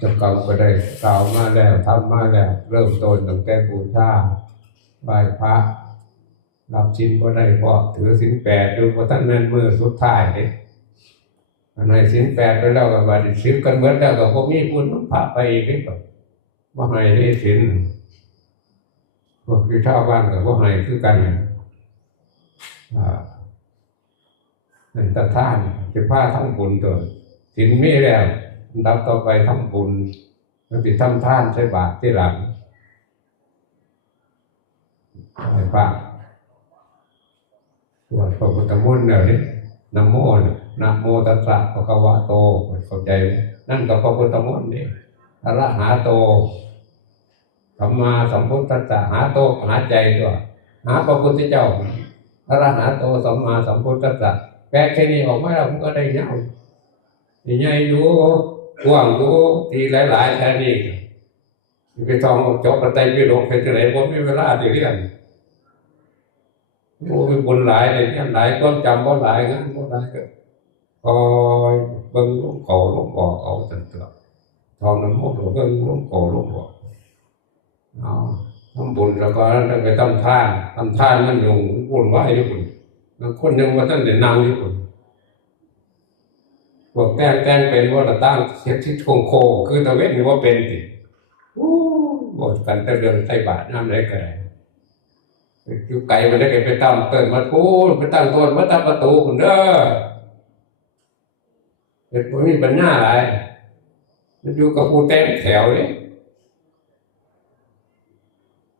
เจ้ากรรมก็ได้กล่าวมาแล้วทำมาแล้ว เริ่มต้นตั้งแต่บูชาไหว้พระรับชิ้นก็ได้เพราะถือสินแปดดูพระท่านแม่นมือสุดท้ายเนี่ยอันสินแปดไปแล้วก็บาดสินกันเบิดแล้วก็พวกนี้พูดพระไปอีกนี่ก็ว่าให้ได้สินพวกที่ชาวบ้านกับว่าให้คือกันอ่าในตะท่านจะผ้าทั้งบุญตัวสินมีแล้ว ดับต่อไปทำบุญแล้วติดทำท่านใช้บาตรที่หลังไอ้พระสวดพระพุทธมนต์เนี่ยนี่นะโมนนะโมตัสสะภะคะวะโตเข้าใจ นั่นก็พระพุทธมนต์นี่อระหะโตสัมมาสัมพุทธัสสะหาโตหาใจตัวหาพระพุทธเจ้าอระหะโตสัมมาสัมพุทธัสสะแปลแค่นี้ออกมาแล้วก็ได้เงาใหญ่อยู่ ว้างอยู่ทีหลายๆแค่นี้ไปท่องจบกระไตไปลงไปที่ไหนผมไม่เวลาที่เรียนโอ้ยบุญหลายเลยเนี่ยหลายความจำบ่หลายงานบ่หลายก็คอยเบิ่งลงเขาลงบ่อเอาตันตัวทองน้ำมันเบิ่งลงเขาลงบ่อเอาทำบุญแล้วก็ไปทำท่าทำท่านมันอยู่วุ่นวายอยู่บุญบางคนยังว่าท่านเด่นนั่งอยู่บุญ พวกแต่งแต่งเป็นว่าระตั้งเสียที่ทงโคคือตะเวนนี่ว่าเป็นติอู้บอกันแต่เรื่องไตบาทน้ำไรก็ได้อยู่ไกลมันได้ก็ไปตั้งเตินมาพูดไปตั้งต้นมาตั้งประตูคนเด้อเป็นพวกนี้ปัญหาอะไรมันอยู่กับผู้แต่งแถวนี่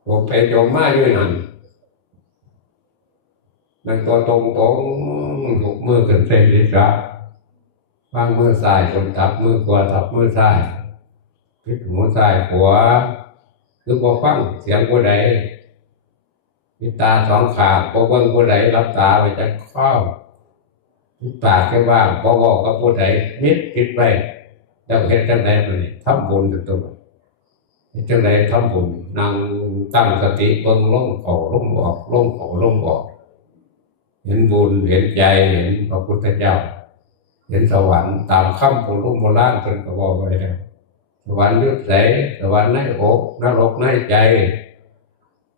ผมไปโยมมาอยู่นั่นนั่นก็ตรงตรงๆยกมือขึ้นเส้นลิษะ วางมือซ้ายคนทับมือขวาทับมือซ้ายพลิกหัวซ้ายขวาคือพอฟังเสียงผู้ใดมีตาสองขาพอเบิ่งผู้ใดรับตาไปจากข้าวมีปากแค่ว่างพอบอกกับผู้ใดมิดปิดไว้เจ้าเฮ็ดจังไดมันนี่ทำบุญตัวตัวเฮ็ดจังไดทำบุญนั่งตั้งสติเบิ่งล่มเข้าล่มออกล่มเข้าล่มออก เห็นบุญเห็นใจเห็นพระพุทธเจ้า เห็นสวรรค์ตามคำโบราณโบราณเป็นกระบอกไว้แล้วสวรรค์ยุดใสสวรรค์ในอกนรกในใจ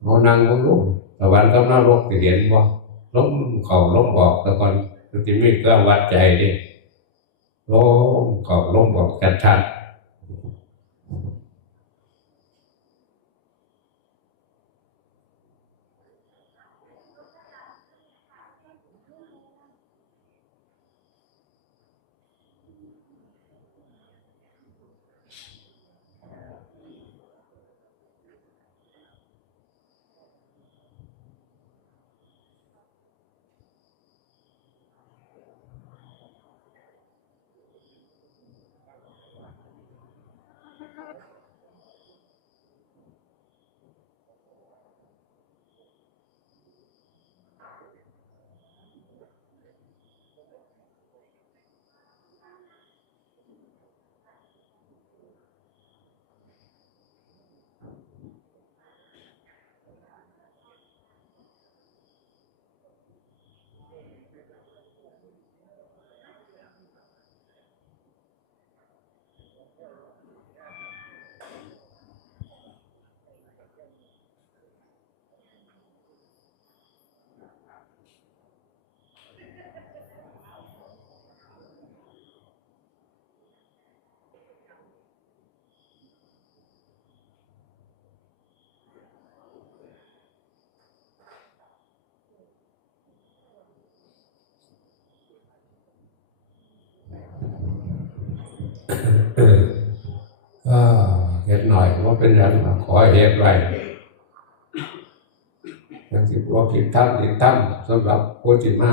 โมนังบรู้สวรรค์กับนรกสิเห็นบ่ล้มเข่าล้มบอกแต่ก่อนจะมีเครื่องวัดใจดิล้มเข่าล้มบอกชัดๆ Carol. เอออ่าเห็นหน่อยว่าเป็นอย่างขอเหตุไว้อย่างที่ว่าผิดท่านผิดท่านสำหรับผู้ที่มา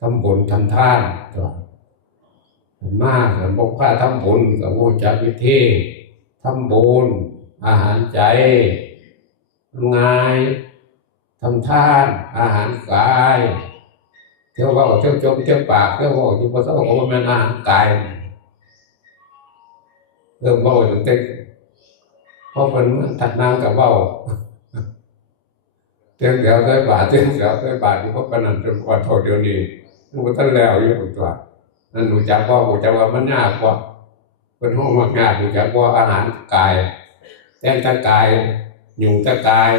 ทำบุญทำทานตัวมากสำหรับข้าทำบุญกับผู้จักวิธีทำบุญอาหารใจทำงายทำทานอาหารกายเที่ยวเว่าเที่ยวจมเที่ยวปากเที่ยวว่าอยู่ภาษาของมันอาหารกาย เริ่มเว่าตั้งแต่เพราะมันถัดนางกับเว่าเที่ยวเดียวใส่บาทเที่ยวเดียวใส่บาทที่พบกันนั่นจนกว่าเท่าเดียวนี้นึกว่าท่านแล้วอยู่ตัวนั่นหนูจักว่าหนูจักว่ามันยากกว่าเป็นห้องมากงานอยู่จากว่าอาหารกายแต่งตะกายหยุ่งตะกาย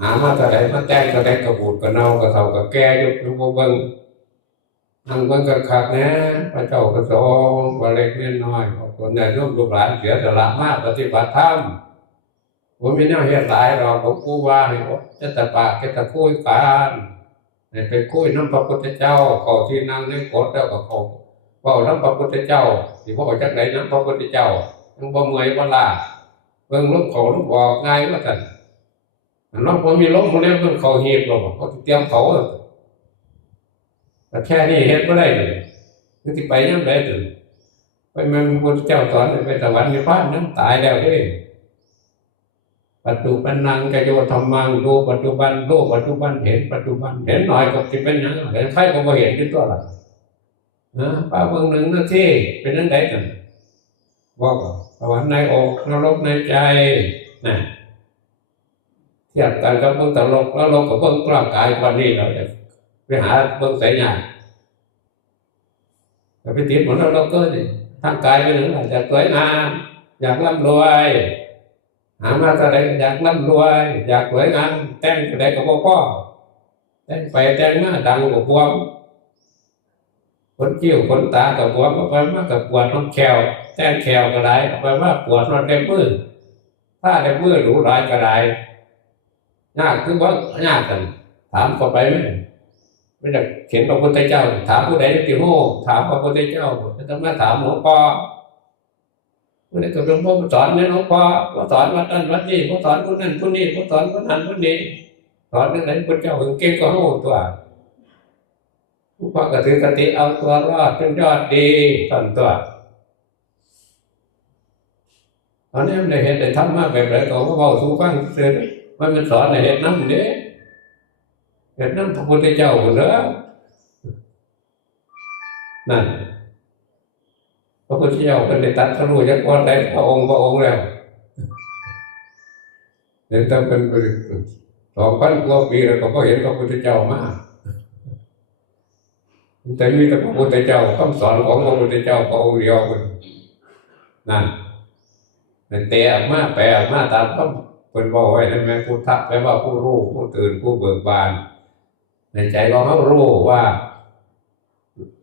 หามาแต่ไหนมาแต่งแต่ไหนกระบูดกระเน่ากระเทากระแก่ยุบยุบเบิ้ง นั่งเบิ้งกระคักนะพระเจ้ากระทรงว่าเล็กเล็กน้อยคนใหญ่ร่วมลูกหลานเสียสละมากปฏิบัติธรรมผมมีแนวเฮ็ดหลายเราผมกูว่าให้ว่าจะตะปากจะตะคุยกันไปคุยน้ำพระพุทธเจ้าเขาที่นั่งในโกดแล้วก็เขาเว้าน้ำพระพุทธเจ้าที่พ่อจักไหนน้ำพระพุทธเจ้ายังบ่เมื่อยบ่ลาเบิ่งลูกเขาลูกบอกง่ายว่าซั่นน้องผมมีล้มมาแล้วมันเขาเหีบหรอกเขาเตรียมเขา แต่แค่นี้เฮ็ดไม่ได้เลยมันจะไปยังไงถึงไปมันพระเจ้าสอนไปตะวันในฟ้านั้นตายแล้วเด้ปัจจุบันนังกโยธรรมังดูปัจจุบันดูปัจจุบันเห็นปัจจุบันเห็นหน่อยก็จะเป็นยังเห็นใครก็บ่เห็นที่ตัวละนะป้าเบิ่งหนึ่งนาทีเป็นนั่นได้กันบอกว่าสวรรค์ในอกนรกในใจนะเทียบกันกับเบิ่งตลกแล้วลงกับเบิ่งร่างกายวันนี้เราจะ ไปหาเบิ่งสายหยาแต่ไปติดหมดแล้วเราก็นี่ทางกายเป็นหนึ่งอยากสวยงามอยากร่ำรวย หามาแต่ใดอยากร่ำรวย อยากสวยงามแต่งแต่ใดก็บ่พอแต่งไปแต่งมาดังกว่าบวมคนคิ้วคนตากับบวมเอาไปมากับปวดน้องแขวแต่งแขวก็ได้ไปมาปวดนอนเต็มมือถ้าเต็มมือหรูหรายก็ได้ยากคือว่ายากกันถามเข้าไปไหม ไม่ได้เขียนพระพุทธเจ้า ถามผู้ใดที่โง่ถามพระพุทธเจ้าจะต้องมาถามหลวงพ่อไม่ได้กับหลวงพ่อสอนเนี่ยหลวงพ่อว่าสอนวัดนั้นวัดนี้ว่าสอนคนนั้นคนนี้ว่าสอนคนนั้นคนนี้สอนเรื่องไหนพระเจ้าถึงเก่งก็โง่ตัวผู้ฟังก็ถือกติเอาตัวรอดเป็นยอดดีตอนตัวตอนนี้มันได้เห็นได้ทำมาแบบไหนก็ว่าเบาสู้ฟังเสือมันมันสอนในเหตุน้ำเด้ เหตุน้ำพระพุทธเจ้าเหรอนั่นพระพุทธเจ้าเป็นได้ตัดสรู้จากก่อนได้พระองค์พระองค์แล้วเห็นตั้งเป็นสองพันกว่าปีแล้วก็เห็นพระพุทธเจ้ามาแต่มีแต่พระพุทธเจ้าคำสอนของพระพุทธเจ้าพระองค์เดียวมันนั่นแต่ออกมาแปลออกมาตามคำเป็นบอกไว้นั่นแม่พุทธะแปลว่าผู้รู้ผู้ตื่นผู้เบิกบาน ในใจเราเขารู้ว่า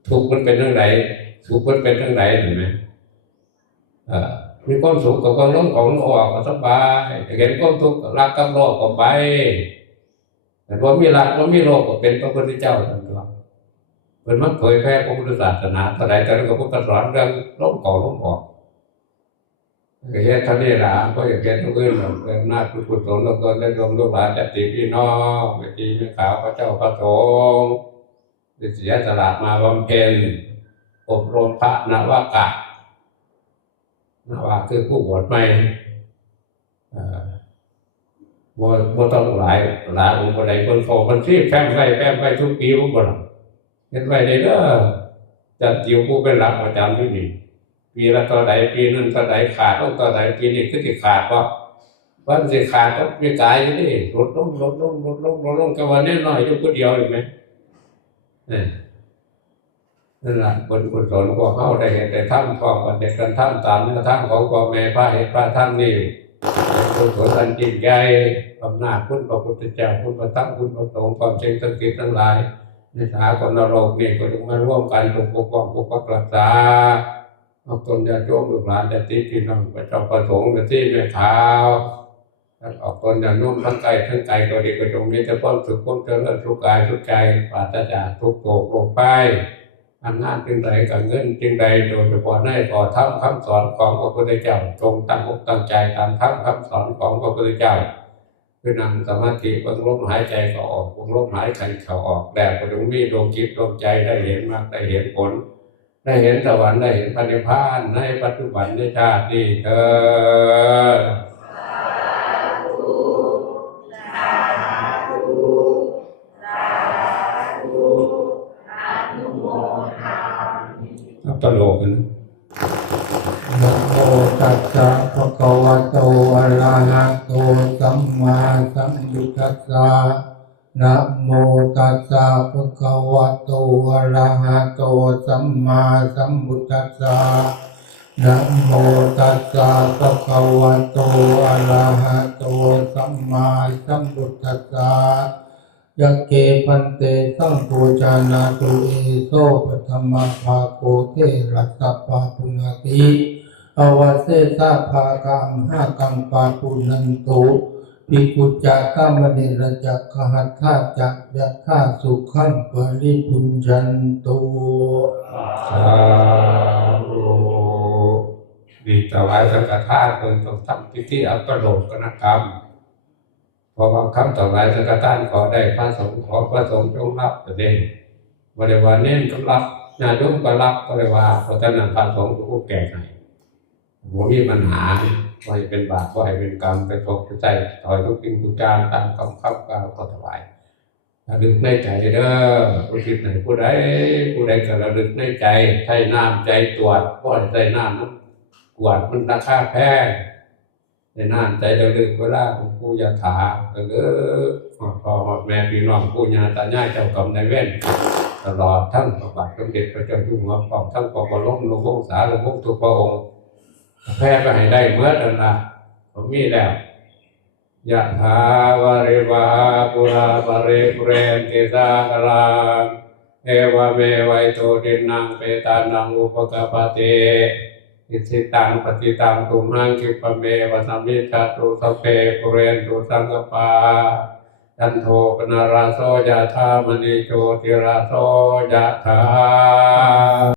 ทุกข์มันเป็นเรื่องไหนสุขมันเป็นเรื่องไหนเห็นไหมเอ่อมีความสุขกับความร้อนของออกก็สบายเห็นความทุกข์รักกับโลกก็ไปแต่ว่ามีรักว่ามีโลกก็เป็นพระพุทธเจ้าทั้งตัวเป็นมันเผยแพร่พระพุทธศาสนาเท่ไหร่แต่ก็พุทธสอนเรื่องล้มก่อล้มออก เฮ็ดเท่านี้ละก็อย่ากเฮ็ดทุกอื่นหรอกเรื่องหน้ากุศลแล้วก็ได้รวมลูกหลานญาติพี่น้องเวทีแม่ขาวพระเจ้าพระสงฆ์ได้เสียสละมาบำเพ็ญอบรมพระนวากะนวาคือผู้บวชใหม่เอ่อบ่บ่ต้องหลายหลายองค์บ่ได้เพิ่นเข้าบัญชีแฟ้มไว้แฟ้มไว้ทุกปีบ่บ่ล่ะเฮ็ดไว้ได้เด้อจัดจิ๋วผู้เป็นหลักประจำที่นี่ ปีละตัวไหนปีนึงตัวไหนขาดต้องตัวไหนปีนี้คือสิขาดว่าวันสิขาดก็มีกายอยู่นี่ลดลงลดลงลดลงลดลงกับวันนี้น้อยอยู่คนเดียวเห็นไหมนี่นั่นแหละบนกุศลก็เข้าได้เห็นแต่ท่านก็กันเด็กกันท่านตามเนื้อท่านของพ่อแม่พระเหตุพระท่านนี่กุศลอันยิ่งใหญ่อำนาจคุณพระพุทธเจ้าคุณพระตั้งคุณพระสงฆ์ความเจริญทั้งกิจทั้งหลายในสากลนรกนี่ยก็ต้องมาร่วมกันปกป้องปกปักรักษา เอาตนญาติโยมลูกหลานญาติพี่น้องพระเจ้าประสงค์ในที่แม่ขาวท่านออกตนญาติโยมทั้งไกลทั้งไกลก็ดีก็จงมีแต่ความสุขความเจริญทุกกายทุกใจปราศจากทุกโศกโรคภัยอำนาจจึงใดกับเงินจึงใดโดยเฉพาะในขอทำคำสอนของพระพุทธเจ้าจงตั้งอกตั้งใจตามทำคำสอนของพระพุทธเจ้าคือนั่งสมาธิบิ่งลมหายใจก็ออกบิ่งลมหายใจเขาออกแต่ก็จงมีดวงจิตดวงใจได้เห็นมากได้เห็นผล ได้เห็นสวรรค์ได้เห็นพระนิพานในปัจจุบันในชาตินี้เถิดเอาตลกนะนะโมตัสสะภะคะวะโตอะระหะโตสัมมาสัมพุทธัสสะ นะโมตัสสะภะคะวะโตอะระหะโตสัมมาสัมพุทธัสสะนะโมตัสสะภะคะวะโตอะระหะโตสัมมาสัมพุทธัสสะยัคเกพันเตสังโฆจานาตุเอโสปะธรรมภาโกเทระสัพพะปุณติอวเสสะภากังหากังปาปุนันตุ ปิกุจจะกามเนรจักขหัตถาจักยัตถาสุขังปริพุญจันตุสาธุดีถวายสังฆทานเพิ่นต้องทำพิธีอัปโลกนกรรมเพราะว่าคำถวายสังฆทานขอได้พระสงฆ์ขอพระสงฆ์จงรับประเด็นบริวารเน้นก็รับญาติโยมก็รับบริวารเพราะฉะนั้นพระสงฆ์ผู้แก่ให้ผมมีปัญหา ว่าให้เป็นบาปว่าให้เป็นกรรมเป็นทุกข์ใจถอยทุกสิ่งทุกการตามคำข้าวกล่าวก็ถวายระลึกในใจเด้อผู้คิดไหนผู้ใดผู้ใดก็ระลึกในใจใช้น้ำใจตรวจเพราะใช้น้ำน้ำกวดมันราคาแพงใช้น้ำใจระลึกเวลาผู้ยาถาก็เด้อพ่อพ่อแม่พี่น้องผู้ญาตายายเจ้ากรรมนายเวรตลอดทั้งพระบาทสมเด็จพระเจ้าอยู่หัวพร้อมทั้งปกบรมหลงองศาหลวงพ่อทุกพระองค์ แพ้ไปให้ได้เมื่อนั้นนะผมมีแล้วยะถาวาริวาปุราปะริปุเรนติสากลังเอวเมวัยโตดินังเปตานังอุปกปปติอิสิตังปฏิตังตุมหังคิปเมวะสัมมิจจตุสเพปุเรนตุสังกปาจันโทปนาราโสยะธามณิโชติราโสยะธา